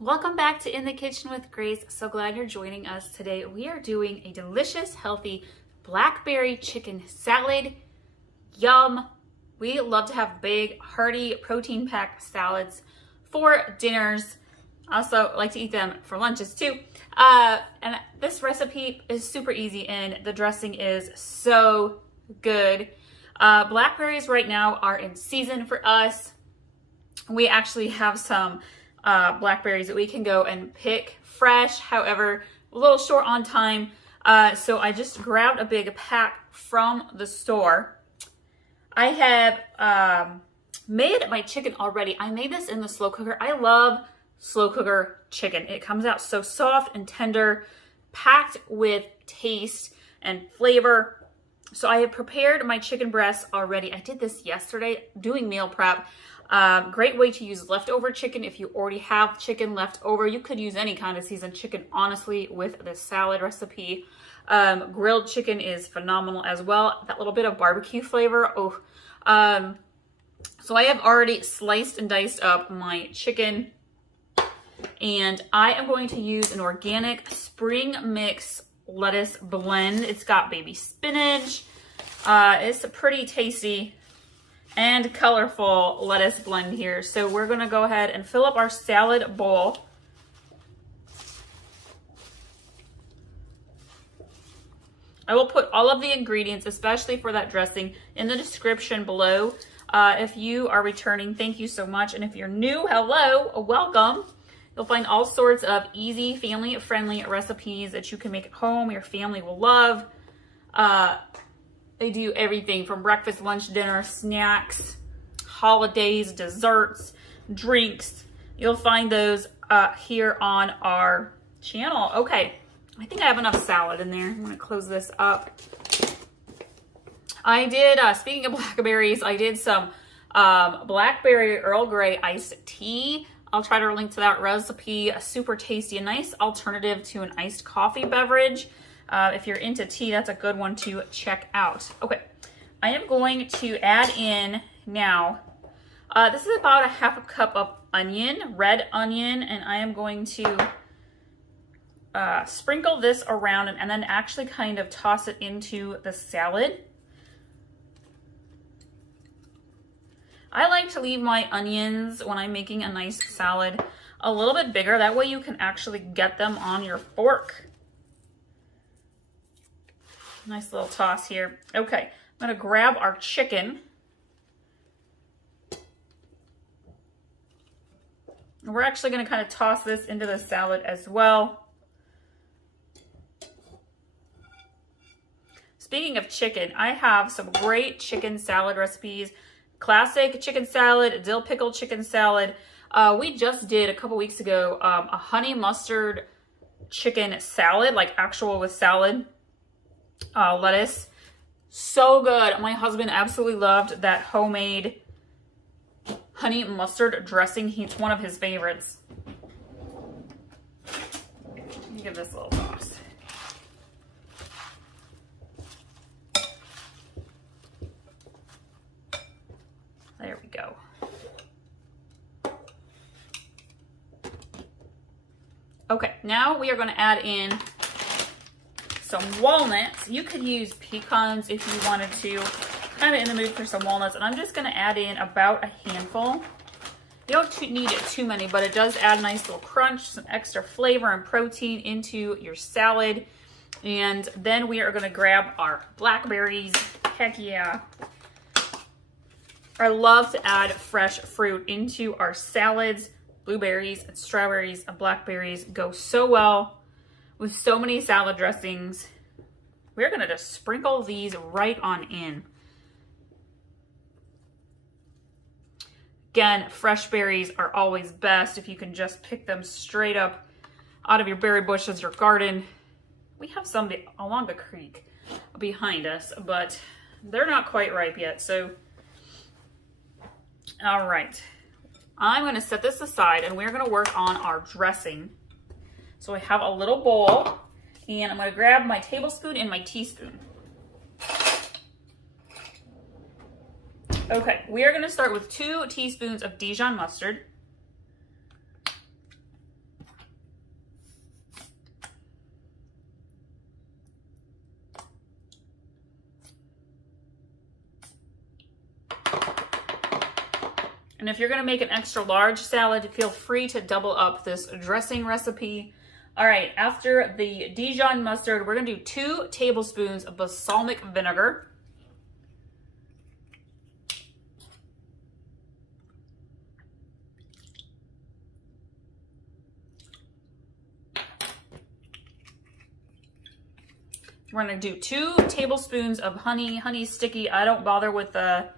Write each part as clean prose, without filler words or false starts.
Welcome back to In the Kitchen with Grace. So glad you're joining us today. We are doing a delicious, healthy blackberry chicken salad. Yum! We love to have big, hearty, protein-packed salads for dinners. Also like to eat them for lunches too. And this recipe is super easy and the dressing is so good. Blackberries right now are in season for us. We actually have some blackberries that we can go and pick fresh, however, a little short on time. So I just grabbed a big pack from the store. I have made my chicken already. I made this in the slow cooker. I love slow cooker chicken. It comes out so soft and tender, packed with taste and flavor. So I have prepared my chicken breasts already. I did this yesterday doing meal prep. Great way to use leftover chicken. If you already have chicken left over, you could use any kind of seasoned chicken, honestly, with this salad recipe. Grilled chicken is phenomenal as well. That little bit of barbecue flavor. Oh, so I have already sliced and diced up my chicken, and I am going to use an organic spring mix lettuce blend. It's got baby spinach. It's a pretty tasty and colorful lettuce blend here. So we're gonna go ahead and fill up our salad bowl. I will put all of the ingredients, especially for that dressing, in the description below. If you are returning, thank you so much. And if you're new, hello, welcome. You'll find all sorts of easy, family-friendly recipes that you can make at home, your family will love. They do everything from breakfast, lunch, dinner, snacks, holidays, desserts, drinks. You'll find those here on our channel. Okay, I think I have enough salad in there. I'm gonna close this up. I did, speaking of blackberries, I did some blackberry Earl Grey iced tea. I'll try to link to that recipe. Super tasty, a nice alternative to an iced coffee beverage. If you're into tea, that's a good one to check out. Okay, I am going to add in now, this is about a half a cup of onion, red onion, and I am going to sprinkle this around and then actually kind of toss it into the salad. I like to leave my onions when I'm making a nice salad a little bit bigger. That way you can actually get them on your fork. Nice little toss here. Okay, I'm gonna grab our chicken. And we're actually gonna kind of toss this into the salad as well. Speaking of chicken, I have some great chicken salad recipes. Classic chicken salad, dill pickle chicken salad. We just did a couple weeks ago a honey mustard chicken salad, like actual with salad. Lettuce. So good. My husband absolutely loved that homemade honey mustard dressing. It's one of his favorites. Let me give this a little toss. There we go. Okay, now we are going to add in some walnuts. You could use pecans if you wanted to. Kind of in the mood for some walnuts, and I'm just going to add in about a handful. You don't need it too many, but it does add a nice little crunch, some extra flavor and protein into your salad. And then we are going to grab our blackberries. Heck yeah. I love to add fresh fruit into our salads. Blueberries and strawberries and blackberries go so well with so many salad dressings. We're gonna just sprinkle these right on in. Again, fresh berries are always best if you can just pick them straight up out of your berry bushes, your garden. We have some along the creek behind us, but they're not quite ripe yet, so. All right, I'm gonna set this aside and we're gonna work on our dressing. So I have a little bowl, and I'm going to grab my tablespoon and my teaspoon. Okay, we are going to start with 2 teaspoons of Dijon mustard. And if you're gonna make an extra large salad, feel free to double up this dressing recipe. All right, after the Dijon mustard, we're gonna do 2 tablespoons of balsamic vinegar. We're gonna do 2 tablespoons of honey. Honey's sticky. I don't bother with the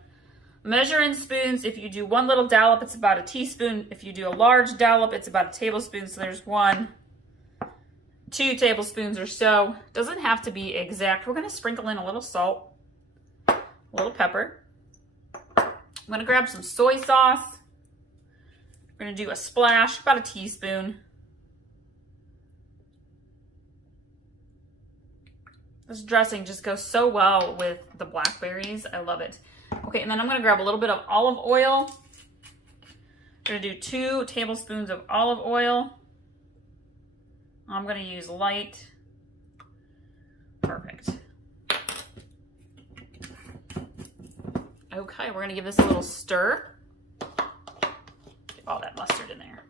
measuring spoons. If you do 1 little dollop, it's about a teaspoon. If you do a large dollop, it's about a tablespoon. So there's 1, 2 tablespoons or so. Doesn't have to be exact. We're gonna sprinkle in a little salt, a little pepper. I'm gonna grab some soy sauce. We're gonna do a splash, about a teaspoon. This dressing just goes so well with the blackberries. I love it. Okay, and then I'm gonna grab a little bit of olive oil. I'm gonna do 2 tablespoons of olive oil. I'm gonna use light. Perfect. Okay, we're gonna give this a little stir. Get all that mustard in there.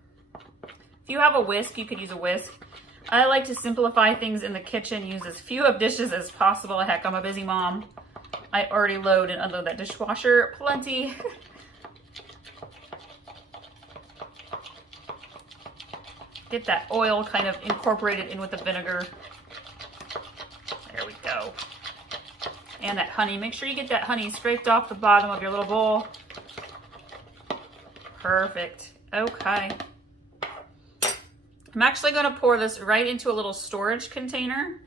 If you have a whisk, you could use a whisk. I like to simplify things in the kitchen, use as few of dishes as possible. Heck, I'm a busy mom. I already load and unload that dishwasher plenty. Get that oil kind of incorporated in with the vinegar. There we go. And that honey. Make sure you get that honey scraped off the bottom of your little bowl. Perfect. Okay. I'm actually going to pour this right into a little storage container.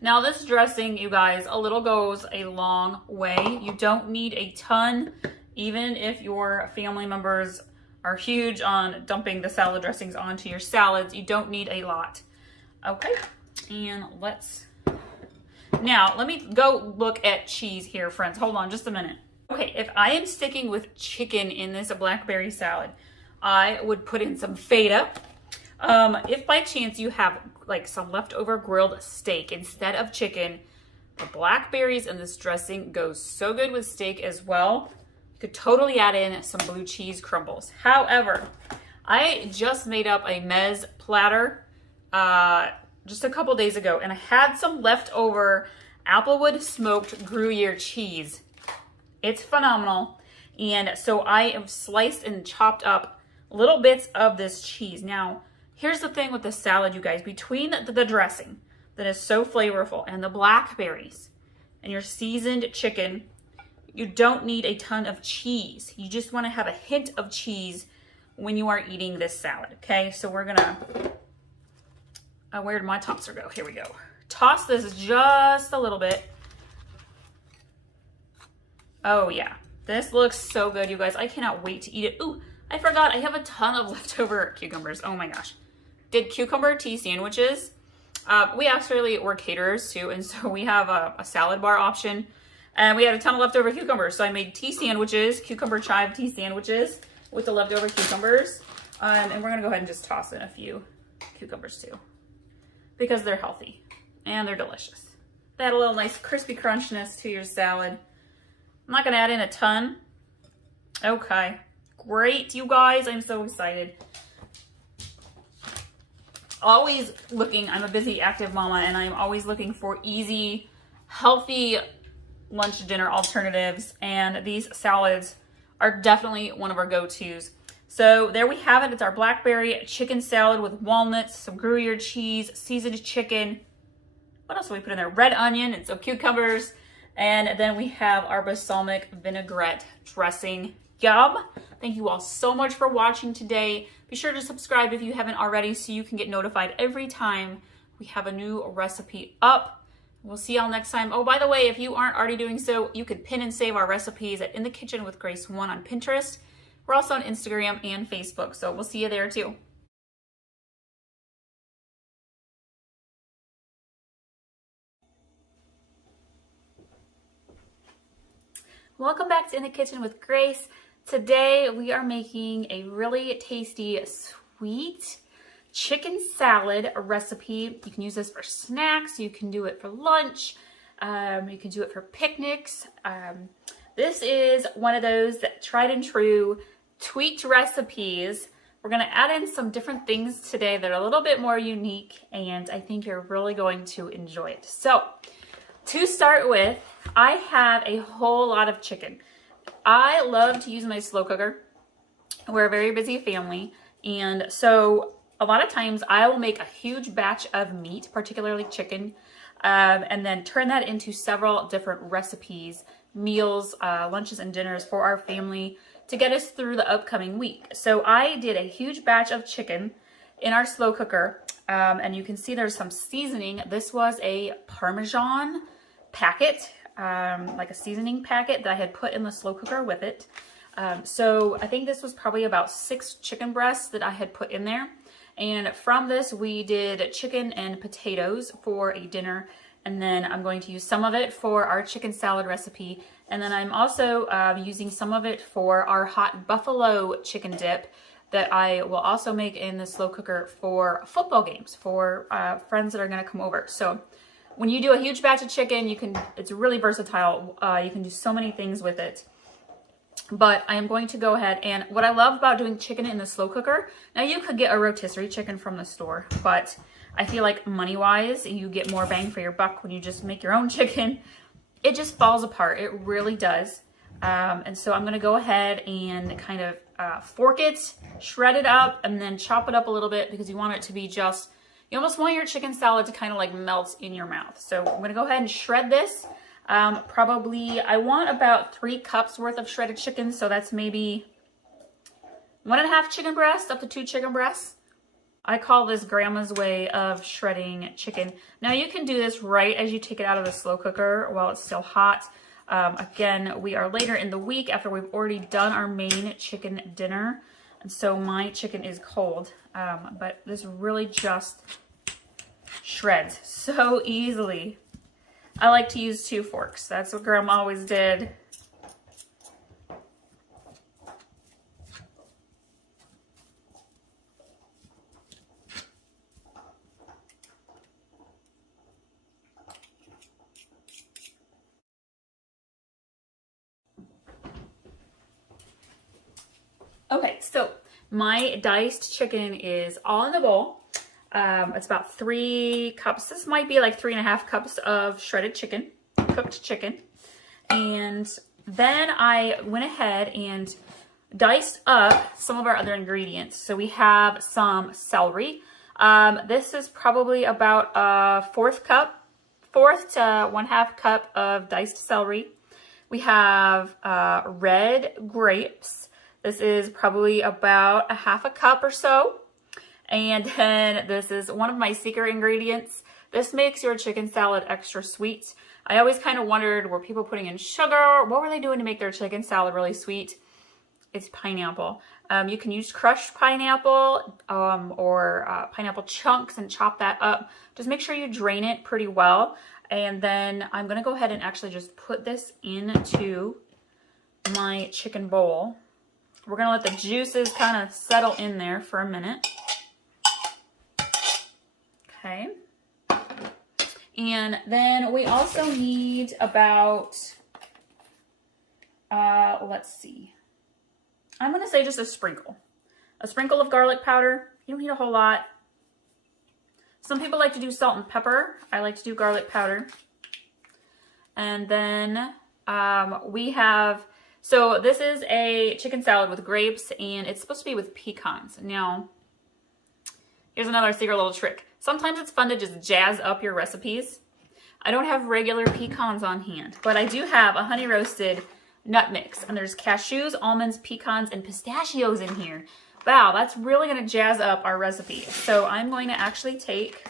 Now this dressing, you guys, a little goes a long way. You don't need a ton, even if your family members are huge on dumping the salad dressings onto your salads. You don't need a lot. Okay, and now let me go look at cheese here, friends. Hold on just a minute. Okay, if I am sticking with chicken in this blackberry salad, I would put in some feta. If by chance you have like some leftover grilled steak instead of chicken, the blackberries in this dressing goes so good with steak as well. You could totally add in some blue cheese crumbles. However, I just made up a mezz platter just a couple days ago, and I had some leftover Applewood smoked Gruyere cheese. It's phenomenal. And so I have sliced and chopped up little bits of this cheese. Now, here's the thing with the salad, you guys. Between the dressing that is so flavorful and the blackberries and your seasoned chicken, you don't need a ton of cheese. You just want to have a hint of cheese when you are eating this salad, okay? So we're gonna, where did my tosser go? Here we go. Toss this just a little bit. Oh yeah, this looks so good, you guys. I cannot wait to eat it. Ooh, I forgot, I have a ton of leftover cucumbers. Oh my gosh. Did cucumber tea sandwiches. We actually were caterers too, and so we have a salad bar option. And we had a ton of leftover cucumbers, so I made tea sandwiches, cucumber chive tea sandwiches with the leftover cucumbers. And we're gonna go ahead and just toss in a few cucumbers too, because they're healthy and they're delicious. They add a little nice crispy crunchiness to your salad. I'm not gonna add in a ton. Okay, great, you guys, I'm so excited. Always looking, I'm a busy, active mama, and I'm always looking for easy, healthy lunch, dinner alternatives, and these salads are definitely one of our go-tos. So there we have it. It's our blackberry chicken salad with walnuts, some Gruyere cheese, seasoned chicken. What else do we put in there? Red onion and some cucumbers. And then we have our balsamic vinaigrette dressing. Yum! Thank you all so much for watching today. Be sure to subscribe if you haven't already so you can get notified every time we have a new recipe up. We'll see y'all next time. Oh, by the way, if you aren't already doing so, you could pin and save our recipes at In the Kitchen with Grace 1 on Pinterest. We're also on Instagram and Facebook, so we'll see you there too. Welcome back to In the Kitchen with Grace. Today we are making a really tasty, sweet chicken salad recipe. You can use this for snacks, you can do it for lunch, you can do it for picnics. This is one of those that tried and true tweaked recipes. We're gonna add in some different things today that are a little bit more unique, and I think you're really going to enjoy it. So to start with, I have a whole lot of chicken. I love to use my slow cooker. We're a very busy family, and so a lot of times I will make a huge batch of meat, particularly chicken, and then turn that into several different recipes, meals, lunches and dinners for our family to get us through the upcoming week. So I did a huge batch of chicken in our slow cooker, and you can see there's some seasoning. This was a Parmesan packet, like a seasoning packet that I had put in the slow cooker with it. So I think this was probably about 6 chicken breasts that I had put in there. And from this, we did chicken and potatoes for a dinner. And then I'm going to use some of it for our chicken salad recipe. And then I'm also using some of it for our hot buffalo chicken dip that I will also make in the slow cooker for football games for friends that are going to come over. So when you do a huge batch of chicken, it's really versatile. You can do so many things with it. But I am going to go ahead, and what I love about doing chicken in the slow cooker, now you could get a rotisserie chicken from the store, but I feel like money-wise, you get more bang for your buck when you just make your own chicken. It just falls apart. It really does. And so I'm going to go ahead and kind of fork it, shred it up, and then chop it up a little bit because you want it to be just, you almost want your chicken salad to kind of like melt in your mouth. So I'm going to go ahead and shred this. Probably, I want about 3 cups worth of shredded chicken. So that's maybe 1.5 chicken breasts up to 2 chicken breasts. I call this grandma's way of shredding chicken. Now you can do this right as you take it out of the slow cooker while it's still hot. Again, we are later in the week after we've already done our main chicken dinner. And so my chicken is cold, but this really just shreds so easily. I like to use 2 forks. That's what Grandma always did. Okay, so my diced chicken is all in the bowl. It's about 3 cups. This might be like 3.5 cups of shredded chicken, cooked chicken. And then I went ahead and diced up some of our other ingredients. So we have some celery. This is probably about a fourth to 1/2 cup of diced celery. We have red grapes. This is probably about a 1/2 cup or so. And then this is one of my secret ingredients. This makes your chicken salad extra sweet. I always kind of wondered, were people putting in sugar? What were they doing to make their chicken salad really sweet? It's pineapple. You can use crushed pineapple or pineapple chunks and chop that up. Just make sure you drain it pretty well. And then I'm going to go ahead and actually just put this into my chicken bowl. We're going to let the juices kind of settle in there for a minute. Okay. And then we also need about, let's see. I'm going to say just a sprinkle. A sprinkle of garlic powder. You don't need a whole lot. Some people like to do salt and pepper. I like to do garlic powder. And then we have, so this is a chicken salad with grapes, and it's supposed to be with pecans. Now, here's another secret little trick. Sometimes it's fun to just jazz up your recipes. I don't have regular pecans on hand, but I do have a honey roasted nut mix. And there's cashews, almonds, pecans, and pistachios in here. Wow, that's really going to jazz up our recipe. So I'm going to actually take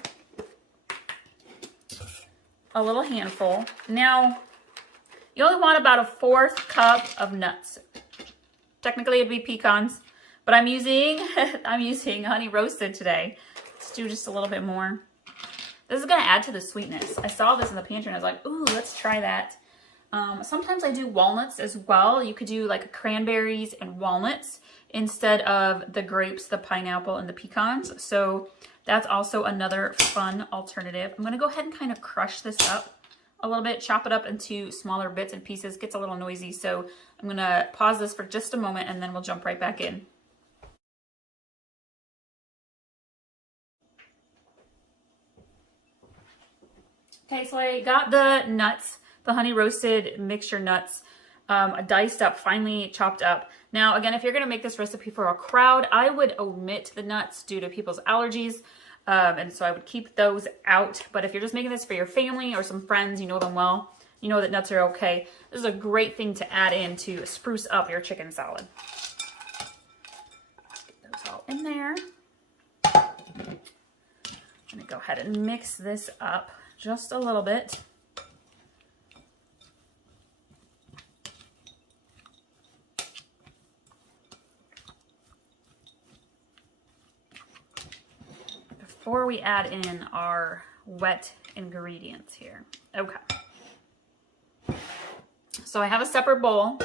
a little handful. Now, you only want about a 1/4 cup of nuts. Technically it'd be pecans, but I'm using honey roasted today. Let's do just a little bit more. This is gonna add to the sweetness. I saw this in the pantry and I was like, ooh, let's try that. Sometimes I do walnuts as well. You could do like cranberries and walnuts instead of the grapes, the pineapple, and the pecans. So that's also another fun alternative. I'm gonna go ahead and kind of crush this up a little bit, chop it up into smaller bits and pieces. It gets a little noisy, so I'm gonna pause this for just a moment and then we'll jump right back in. Okay, so I got the nuts, the honey roasted mixture nuts, diced up, finely chopped up. Now, again, if you're gonna make this recipe for a crowd, I would omit the nuts due to people's allergies. And so I would keep those out. But if you're just making this for your family or some friends, you know them well, you know that nuts are okay. This is a great thing to add in to spruce up your chicken salad. Get those all in there. I'm gonna go ahead and mix this up just a little bit. Before we add in our wet ingredients here. Okay. So I have a separate bowl,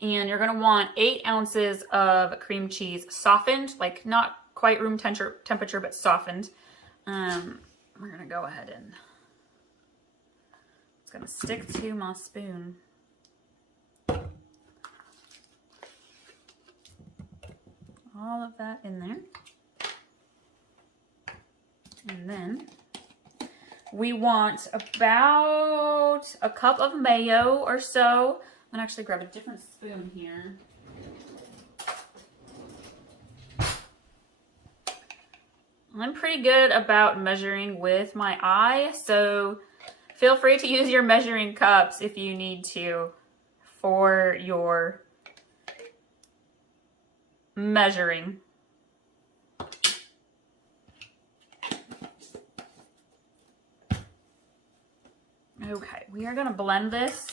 and you're gonna want 8 ounces of cream cheese, softened, like not quite room temperature, but softened. We're gonna go ahead and it's gonna stick to my spoon. All of that in there. And then we want about a cup of mayo or so. I'm gonna actually grab a different spoon here. I'm pretty good about measuring with my eye, so feel free to use your measuring cups if you need to for your measuring. Okay, we are gonna blend this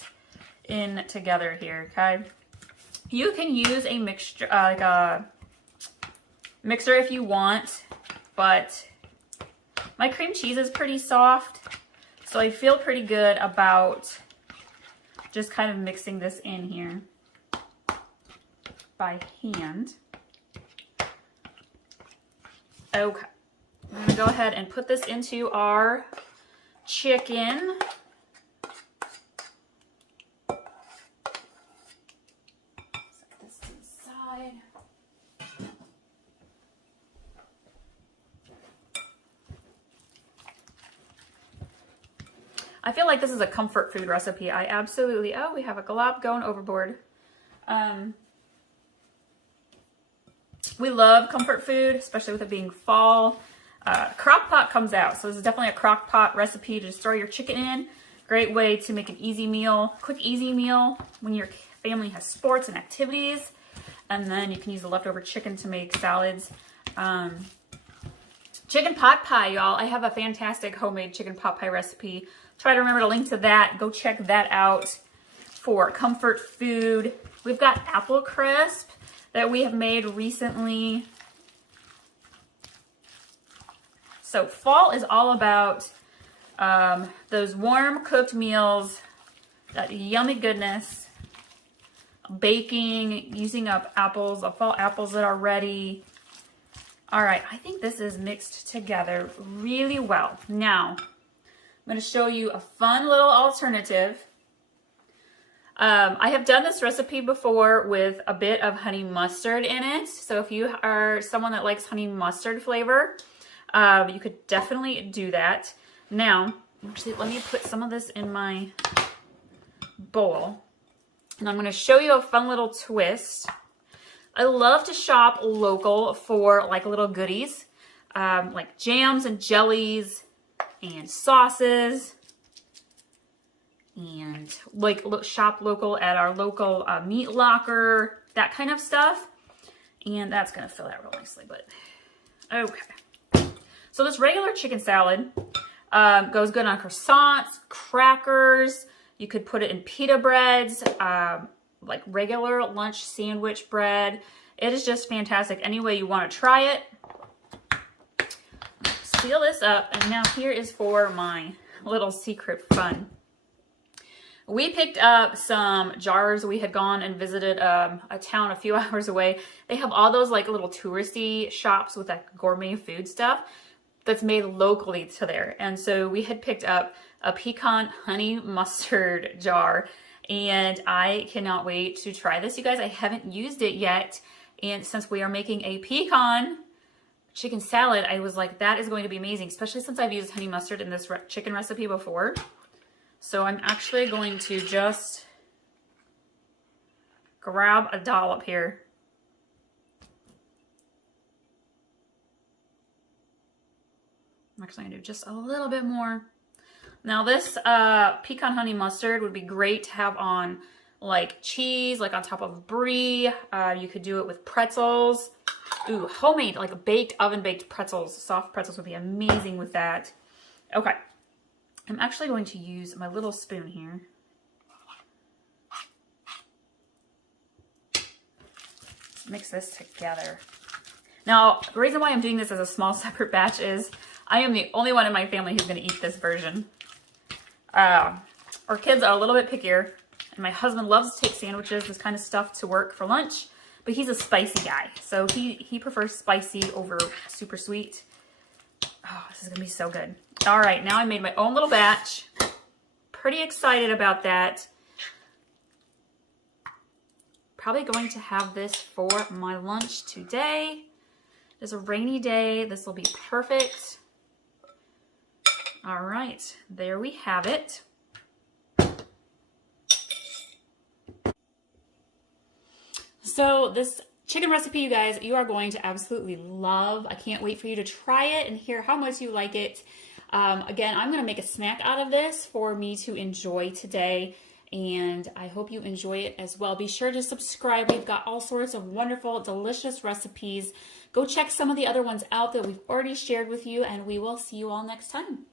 in together here, okay? You can use a mixture, like a mixer if you want, but my cream cheese is pretty soft, so I feel pretty good about just kind of mixing this in here by hand. Okay, I'm gonna go ahead and put this into our chicken. Set this to the side. I feel like this is a comfort food recipe. I absolutely, oh, we have a glob going overboard. We love comfort food, especially with it being fall. Crock pot comes out, so this is definitely a crock pot recipe to just throw your chicken in. Great way to make an easy meal, quick easy meal when your family has sports and activities. And then you can use the leftover chicken to make salads. Chicken pot pie, y'all. I have a fantastic homemade chicken pot pie recipe. Try to remember to link to that. Go check that out for comfort food. We've got apple crisp that we have made recently. So fall is all about those warm cooked meals, that yummy goodness, baking, using up apples, the fall apples that are ready. All right, I think this is mixed together really well. Now, I'm going to show you a fun little alternative. I have done this recipe before with a bit of honey mustard in it. So if you are someone that likes honey mustard flavor, you could definitely do that. Now, actually, let me put some of this in my bowl. And I'm going to show you a fun little twist. I love to shop local for like little goodies, like jams and jellies and sauces, and like shop local at our local meat locker, that kind of stuff. And that's gonna fill out real nicely, but okay. So this regular chicken salad goes good on croissants, crackers. You could put it in pita breads, like regular lunch sandwich bread. It is just fantastic. Any way you want to try it. Seal this up, and now here is for my little secret fun. We picked up some jars. We had gone and visited a town a few hours away. They have all those like little touristy shops with like gourmet food stuff that's made locally to there. And so we had picked up a pecan honey mustard jar. And I cannot wait to try this, you guys. I haven't used it yet. And since we are making a pecan chicken salad, I was like, that is going to be amazing, especially since I've used honey mustard in this chicken recipe before. So I'm actually going to just grab a dollop here. I'm actually gonna do just a little bit more. Now this pecan honey mustard would be great to have on like cheese, like on top of brie. You could do it with pretzels. Ooh, homemade, like baked, oven-baked pretzels. Soft pretzels would be amazing with that. Okay, I'm actually going to use my little spoon here. Mix this together. Now, the reason why I'm doing this as a small separate batch is I am the only one in my family who's going to eat this version. Our kids are a little bit pickier, and my husband loves to take sandwiches, this kind of stuff, to work for lunch, but he's a spicy guy, so he prefers spicy over super sweet. Oh, this is going to be so good. All right, now I made my own little batch. Pretty excited about that. Probably going to have this for my lunch today. It's a rainy day. This will be perfect. All right, there we have it. So this chicken recipe, you guys, you are going to absolutely love. I can't wait for you to try it and hear how much you like it. Again, I'm gonna make a snack out of this for me to enjoy today, and I hope you enjoy it as well. Be sure to subscribe. We've got all sorts of wonderful, delicious recipes. Go check some of the other ones out that we've already shared with you, and we will see you all next time.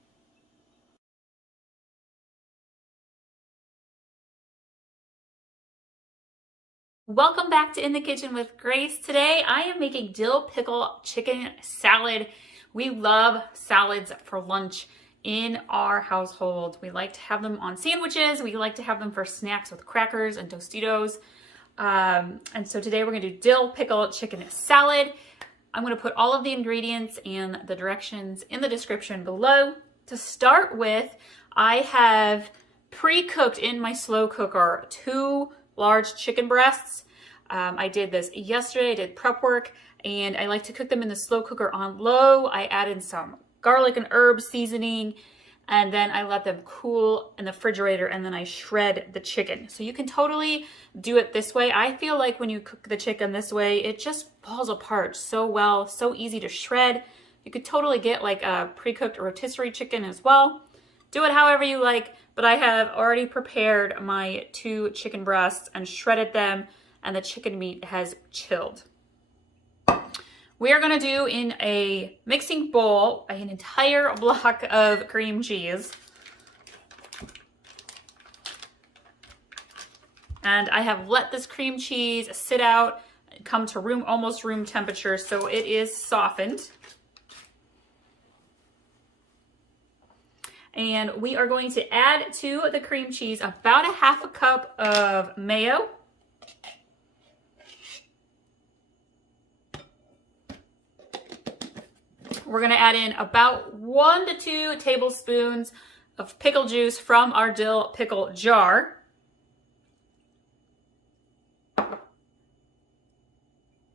Welcome back to In the Kitchen with Grace. Today I am making dill pickle chicken salad. We love salads for lunch in our household. We like to have them on sandwiches. We like to have them for snacks with crackers and Tostitos. And so today we're gonna do dill pickle chicken salad. I'm gonna put all of the ingredients and the directions in the description below. To start with, I have pre-cooked in my slow cooker 2 large chicken breasts. I did this yesterday. I did prep work, and I like to cook them in the slow cooker on low. I add in some garlic and herb seasoning, and then I let them cool in the refrigerator, and then I shred the chicken. So you can totally do it this way. I feel like when you cook the chicken this way, it just falls apart so well, so easy to shred. You could totally get like a pre-cooked rotisserie chicken as well. Do it however you like, but I have already prepared my 2 chicken breasts and shredded them, and the chicken meat has chilled. We are gonna do in a mixing bowl an entire block of cream cheese. And I have let this cream cheese sit out, come to almost room temperature, so it is softened. And we are going to add to the cream cheese about a half a cup of mayo. We're gonna add in about 1 to 2 tablespoons of pickle juice from our dill pickle jar.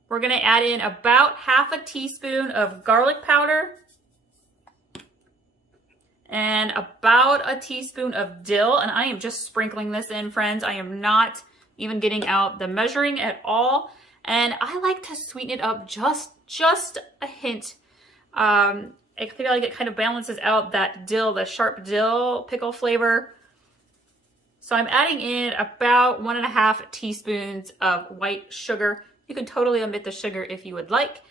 We're gonna add in about half a teaspoon of garlic powder and about a teaspoon of dill. And I am just sprinkling this in, friends. I am not even getting out the measuring at all. And I like to sweeten it up just a hint. I feel like it kind of balances out that dill, the sharp dill pickle flavor. So I'm adding in about 1.5 teaspoons of white sugar. You can totally omit the sugar if you would like.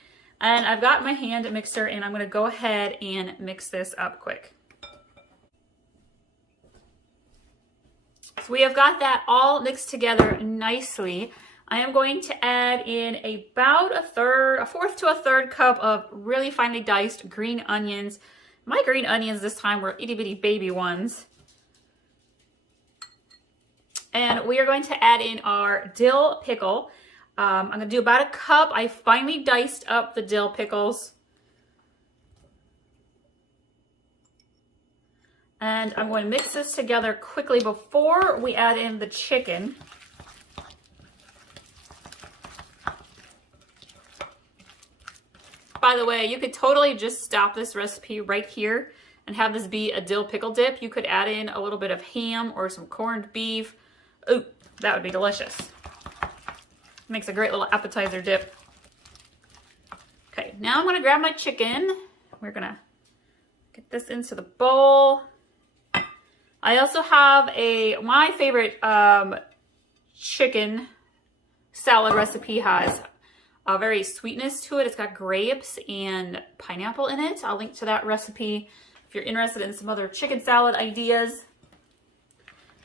And I've got my hand mixer, and I'm gonna go ahead and mix this up quick. So we have got that all mixed together nicely. I am going to add in about a fourth to a third cup of really finely diced green onions. My green onions this time were itty bitty baby ones. And we are going to add in our dill pickle. I'm gonna do about a cup. I finely diced up the dill pickles. And I'm going to mix this together quickly before we add in the chicken. By the way, you could totally just stop this recipe right here and have this be a dill pickle dip. You could add in a little bit of ham or some corned beef. Ooh, that would be delicious. Makes a great little appetizer dip. Okay, now I'm gonna grab my chicken. We're gonna get this into the bowl. I also have my favorite chicken salad recipe has a very sweetness to it. It's got grapes and pineapple in it. I'll link to that recipe if you're interested in some other chicken salad ideas.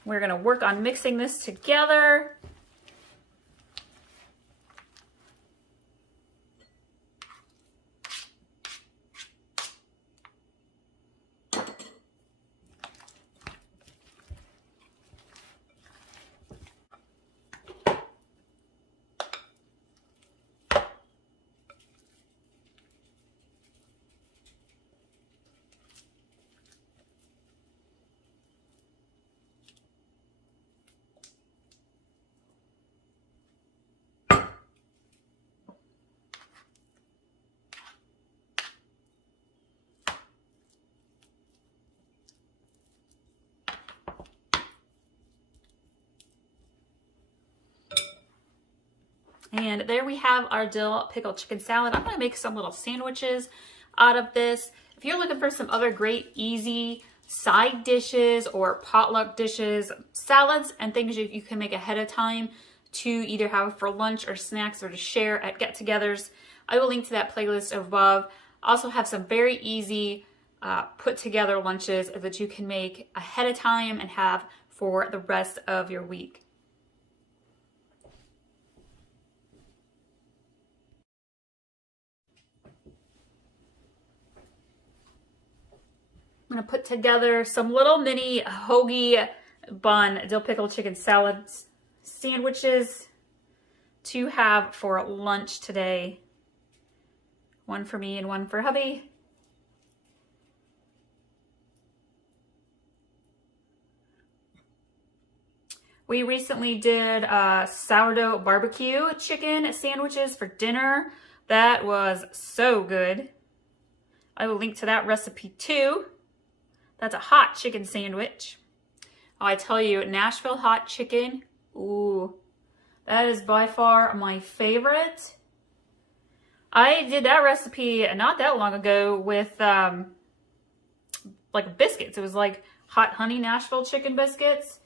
We're gonna work on mixing this together. And there we have our dill pickle chicken salad. I'm gonna make some little sandwiches out of this. If you're looking for some other great, easy side dishes or potluck dishes, salads and things you can make ahead of time to either have for lunch or snacks or to share at get-togethers, I will link to that playlist above. I also have some very easy put together lunches that you can make ahead of time and have for the rest of your week. I'm gonna put together some little mini hoagie bun dill pickle chicken salad sandwiches to have for lunch today. One for me and one for hubby. We recently did sourdough barbecue chicken sandwiches for dinner. That was so good. I will link to that recipe too. That's a hot chicken sandwich. Oh, I tell you, Nashville hot chicken, ooh, that is by far my favorite. I did that recipe not that long ago with like biscuits. It was like hot honey Nashville chicken biscuits.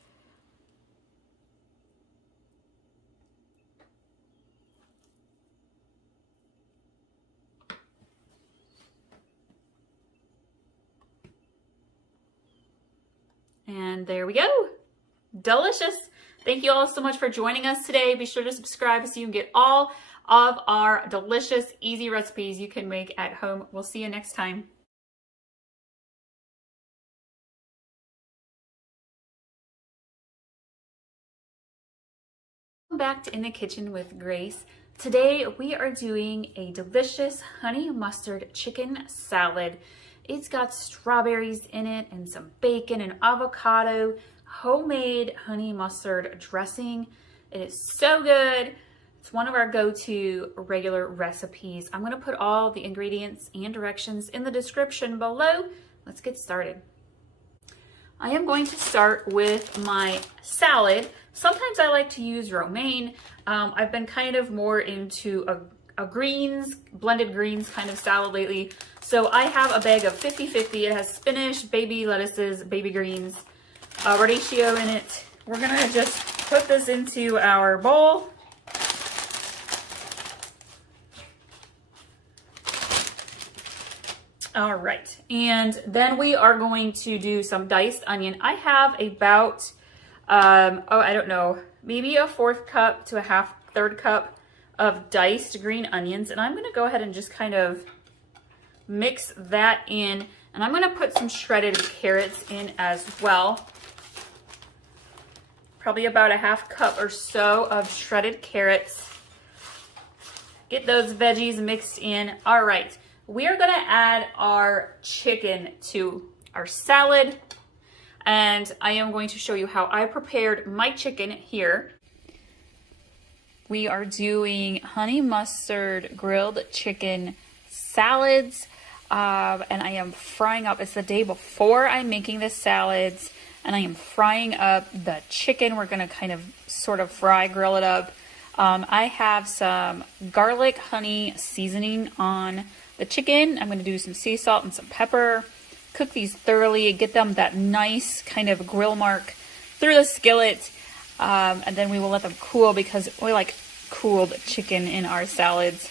And there we go. Delicious. Thank you all so much for joining us today. Be sure to subscribe so you can get all of our delicious, easy recipes you can make at home. We'll see you next time. Welcome back to In the Kitchen with Grace. Today we are doing a delicious honey mustard chicken salad. It's got strawberries in it and some bacon and avocado, homemade honey mustard dressing. It is so good. It's one of our go-to regular recipes. I'm gonna put all the ingredients and directions in the description below. Let's get started. I am going to start with my salad. Sometimes I like to use romaine. I've been kind of more into a greens, blended greens kind of salad lately. So I have a bag of 50-50. It has spinach, baby lettuces, baby greens, radicchio in it. We're gonna just put this into our bowl. All right, and then we are going to do some diced onion. I have about, I don't know, maybe a 1/4 cup to a 1/3 cup of diced green onions, and I'm gonna go ahead and just kind of mix that in, and I'm gonna put some shredded carrots in as well. Probably about a 1/2 cup or so of shredded carrots. Get those veggies mixed in. All right, we are gonna add our chicken to our salad. and I am going to show you how I prepared my chicken here. We are doing honey mustard grilled chicken salads, and I am frying up, it's the day before I'm making the salads, and I am frying up the chicken. We're gonna kind of sort of grill it up. I have some garlic honey seasoning on the chicken. I'm gonna do some sea salt and some pepper. Cook these thoroughly, get them that nice kind of grill mark through the skillet, and then we will let them cool because we like cooled chicken in our salads.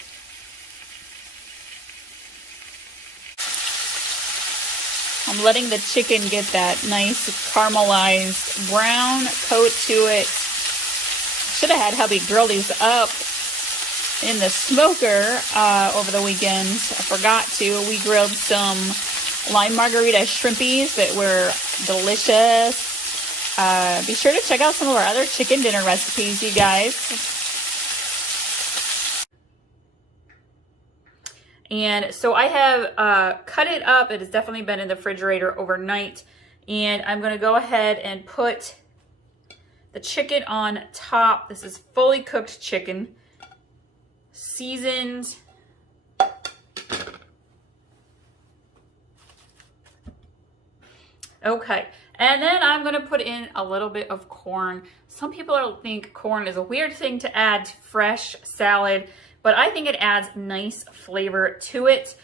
I'm letting the chicken get that nice caramelized brown coat to it. Should have had hubby grill these up in the smoker over the weekend. I forgot to. We grilled some lime margarita shrimpies that were delicious. Be sure to check out some of our other chicken dinner recipes, you guys. And so I have cut it up. It has definitely been in the refrigerator overnight. And I'm going to go ahead and put the chicken on top. This is fully cooked chicken, seasoned. Okay, and then I'm going to put in a little bit of corn. Some people think corn is a weird thing to add to fresh salad, but I think it adds nice flavor to it.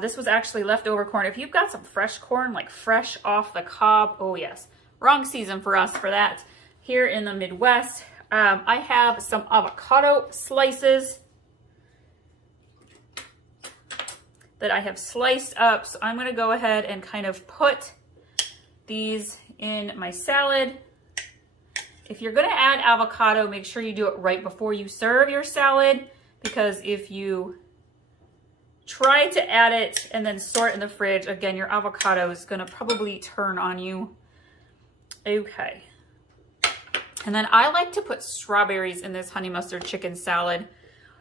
This was actually leftover corn. If you've got some fresh corn, like fresh off the cob, oh yes, wrong season for us for that. Here in the Midwest, I have some avocado slices that I have sliced up. So I'm gonna go ahead and kind of put these in my salad. If you're gonna add avocado, make sure you do it right before you serve your salad, because if you try to add it and then store it in the fridge, again, your avocado is gonna probably turn on you. Okay. And then I like to put strawberries in this honey mustard chicken salad.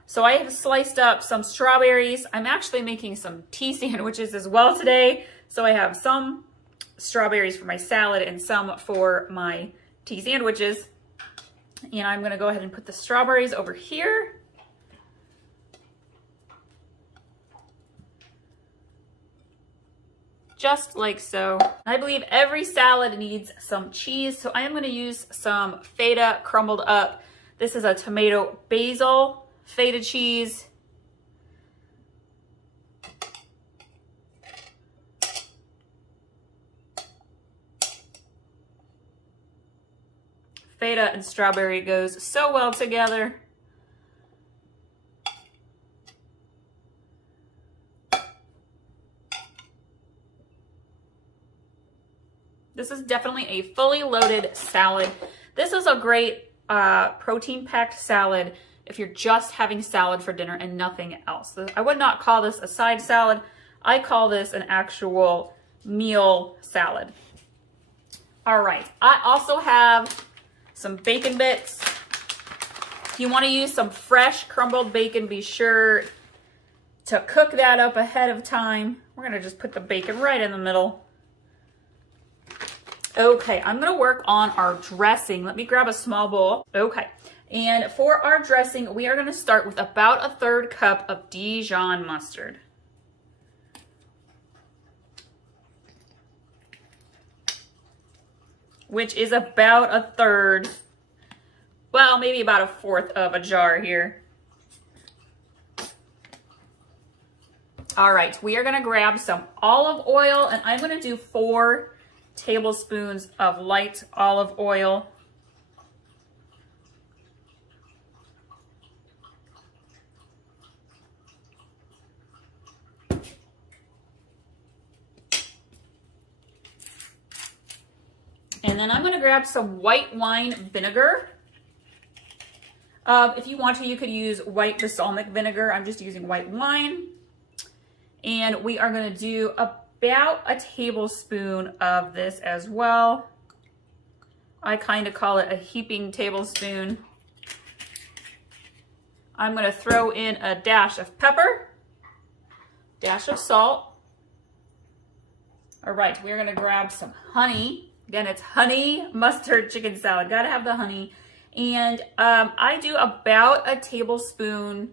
So I have sliced up some strawberries. I'm actually making some tea sandwiches as well today. So I have some strawberries for my salad and some for my tea sandwiches. And I'm gonna go ahead and put the strawberries over here. Just like so. I believe every salad needs some cheese, so I am going to use some feta crumbled up. This is a tomato basil feta cheese. Feta and strawberry goes so well together. This is definitely a fully loaded salad. This is a great protein-packed salad if you're just having salad for dinner and nothing else. I would not call this a side salad. I call this an actual meal salad. All right, I also have some bacon bits. If you want to use some fresh crumbled bacon, be sure to cook that up ahead of time. We're gonna just put the bacon right in the middle. Okay, I'm gonna work on our dressing. Let me grab a small bowl. Okay, and for our dressing, we are gonna start with about a 1/3 cup of Dijon mustard. Which is about a 1/3, well, maybe about a 1/4 of a jar here. All right, we are gonna grab some olive oil, and I'm gonna do 4 tablespoons of light olive oil. And then I'm going to grab some white wine vinegar. If you want to, you could use white balsamic vinegar. I'm just using white wine. And we are going to do about a tablespoon of this as well. I kind of call it a heaping tablespoon. I'm going to throw in a dash of pepper, dash of salt. All right, we're going to grab some honey. Again, it's honey mustard chicken salad. Gotta have the honey. And I do about a tablespoon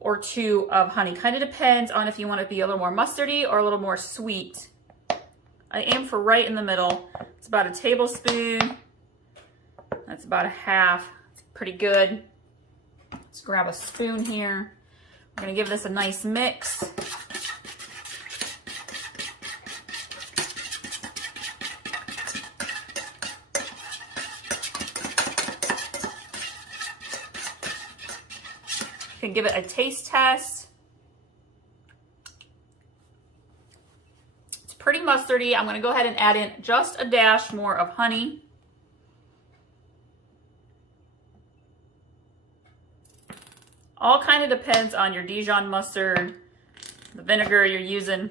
or two of honey. Kind of depends on if you want to be a little more mustardy or a little more sweet. I aim for right in the middle. It's about a tablespoon. That's about a half. It's pretty good. Let's grab a spoon here. We're gonna give this a nice mix. You can give it a taste test. It's pretty mustardy. I'm going to go ahead and add in just a dash more of honey. All kind of depends on your Dijon mustard, the vinegar you're using.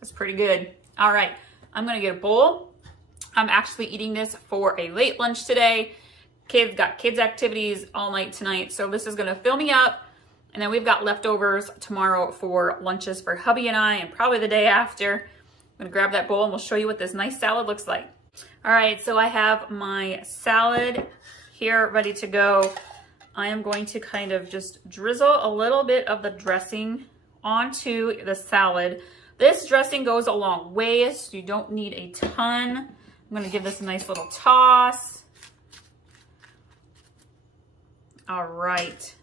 That's pretty good. All right, I'm gonna get a bowl. I'm actually eating this for a late lunch today. Got kids activities all night tonight, so this is gonna fill me up. And then we've got leftovers tomorrow for lunches for hubby and I, and probably the day after. I'm gonna grab that bowl and we'll show you what this nice salad looks like. All right, so I have my salad here ready to go. I am going to kind of just drizzle a little bit of the dressing onto the salad. This dressing goes a long way, so you don't need a ton. I'm gonna give this a nice little toss. All right,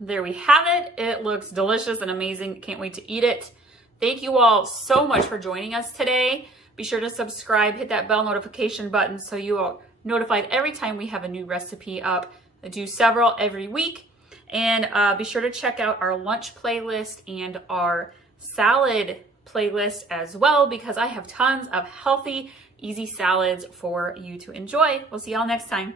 there we have it. It looks delicious and amazing. Can't wait to eat it. Thank you all so much for joining us today. Be sure to subscribe, hit that bell notification button so you are notified every time we have a new recipe up. I do several every week. And be sure to check out our lunch playlist and our salad playlist as well, because I have tons of healthy, easy salads for you to enjoy. We'll see y'all next time.